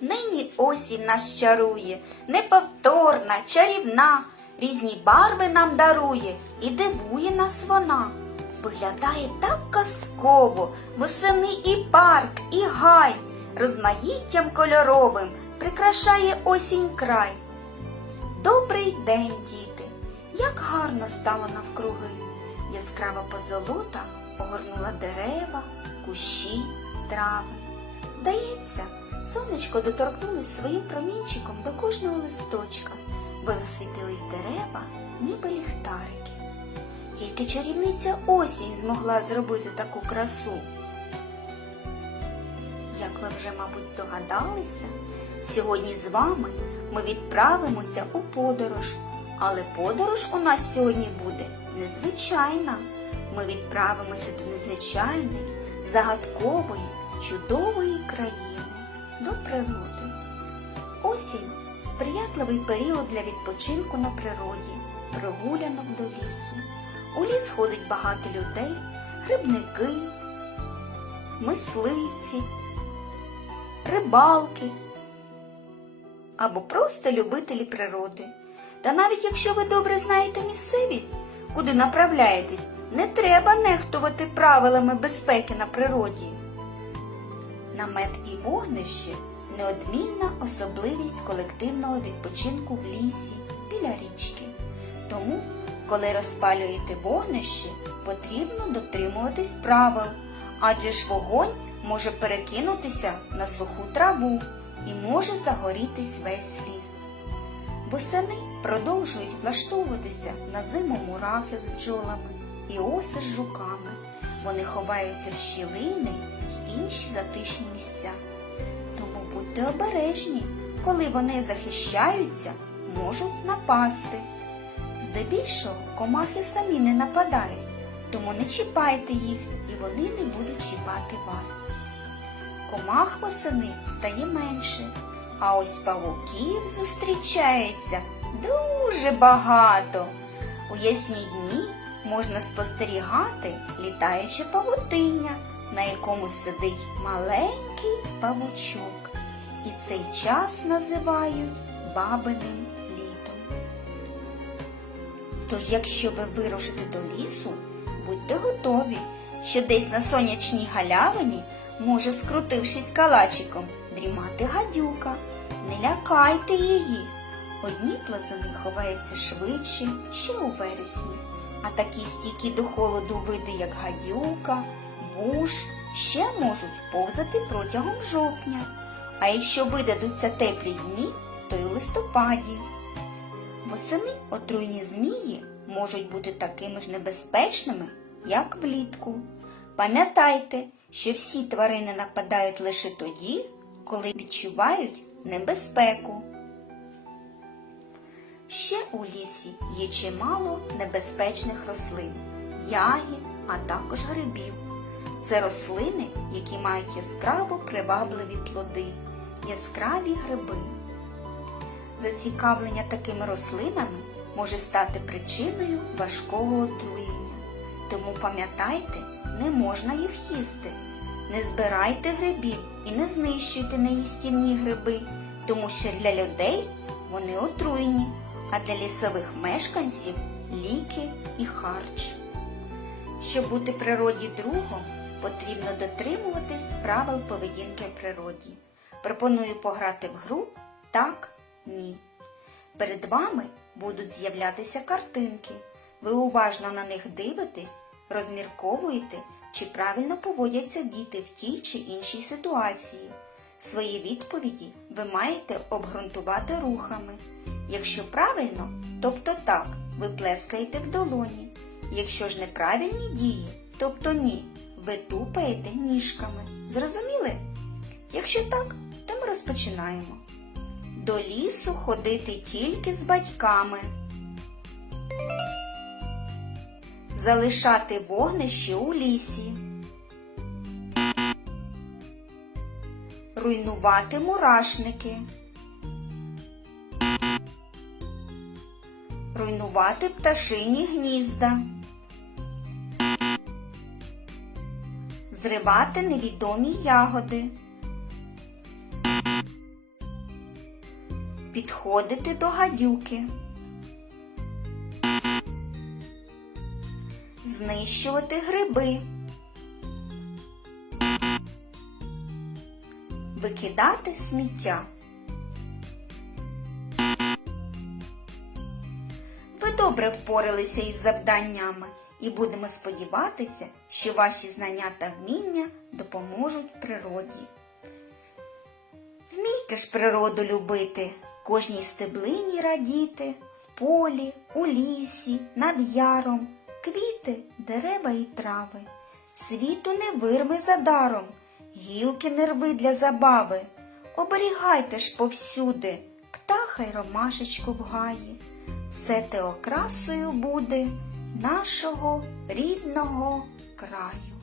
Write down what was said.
Нині осінь нас чарує, неповторна, чарівна, різні барви нам дарує і дивує нас вона. Виглядає так казково, восени і парк, і гай, розмаїттям кольоровим прикрашає осінь край. Добрий день, діти! Як гарно стало навкруги. Яскрава позолота огорнула дерева, кущі, трави. Здається, сонечко доторкнулось своїм промінчиком до кожного листочка, бо засвітились дерева, ніби ліхтарики. Тільки чарівниця осінь змогла зробити таку красу. Як ви вже, мабуть, здогадалися, сьогодні з вами ми відправимося у подорож. Але подорож у нас сьогодні буде незвичайна. Ми відправимося до незвичайної, загадкової, чудової країни, до природи. Осінь сприятливий період для відпочинку на природі, прогулянок до лісу. У ліс ходить багато людей, грибники, мисливці, рибалки або просто любителі природи. Та навіть якщо ви добре знаєте місцевість, куди направляєтесь, не треба нехтувати правилами безпеки на природі. Намет і вогнище неодмінна особливість колективного відпочинку в лісі біля річки. Тому, коли розпалюєте вогнище, потрібно дотримуватись правил, адже ж вогонь може перекинутися на суху траву і може загорітись весь ліс. Восени продовжують влаштовуватися на зиму мурахи з бджолами і оси з жуками. Вони ховаються в щілини інші затишні місця. Тому будьте обережні, коли вони захищаються, можуть напасти. Здебільшого комахи самі не нападають, тому не чіпайте їх і вони не будуть чіпати вас. Комах восени стає менше, а ось павуків зустрічається дуже багато. У ясні дні можна спостерігати літаюче павутиння, на якому сидить маленький павучок. І цей час називають бабиним літом. Тож, якщо ви вирушите до лісу, будьте готові, що десь на сонячній галявині може, скрутившись калачиком, дрімати гадюка. Не лякайте її. Одні плазуни ховаються швидше, ще у вересні, а такі стійкі до холоду види, як гадюка, вуш, ще можуть повзати протягом жовтня. А якщо видадуться теплі дні, то й у листопаді. Восени отруйні змії можуть бути такими ж небезпечними, як влітку. Пам'ятайте, що всі тварини нападають лише тоді, коли відчувають небезпеку. Ще у лісі є чимало небезпечних рослин, ягід, а також грибів. Це рослини, які мають яскраво привабливі плоди, яскраві гриби. Зацікавлення такими рослинами може стати причиною важкого отруєння. Тому пам'ятайте, не можна їх їсти. Не збирайте грибів і не знищуйте неїстівні гриби, тому що для людей вони отруйні, а для лісових мешканців ліки і харч. Щоб бути природі другом, потрібно дотримуватись правил поведінки в природі. Пропоную пограти в гру так, ні. Перед вами будуть з'являтися картинки. Ви уважно на них дивитесь, розмірковуєте, чи правильно поводяться діти в тій чи іншій ситуації. Свої відповіді ви маєте обґрунтувати рухами. Якщо правильно, тобто так, ви плескаєте в долоні. Якщо ж неправильні дії, тобто ні, ви тупаєте ніжками. Зрозуміли? Якщо так, то ми розпочинаємо. До лісу ходити тільки з батьками. Залишати вогнище у лісі. Руйнувати мурашники. Руйнувати пташині гнізда. Зривати невідомі ягоди. підходити до гадюки. Знищувати гриби. Викидати сміття. Добре впоралися із завданнями і будемо сподіватися, що ваші знання та вміння допоможуть природі. Вмійте ж природу любити, кожній стеблині радіти, в полі, у лісі, над яром, квіти, дерева і трави. Світу не вирми за даром, гілки не рви для забави. Оберігайте ж повсюди, птаха й ромашечку в гаї. Все те окрасою буде нашого рідного краю.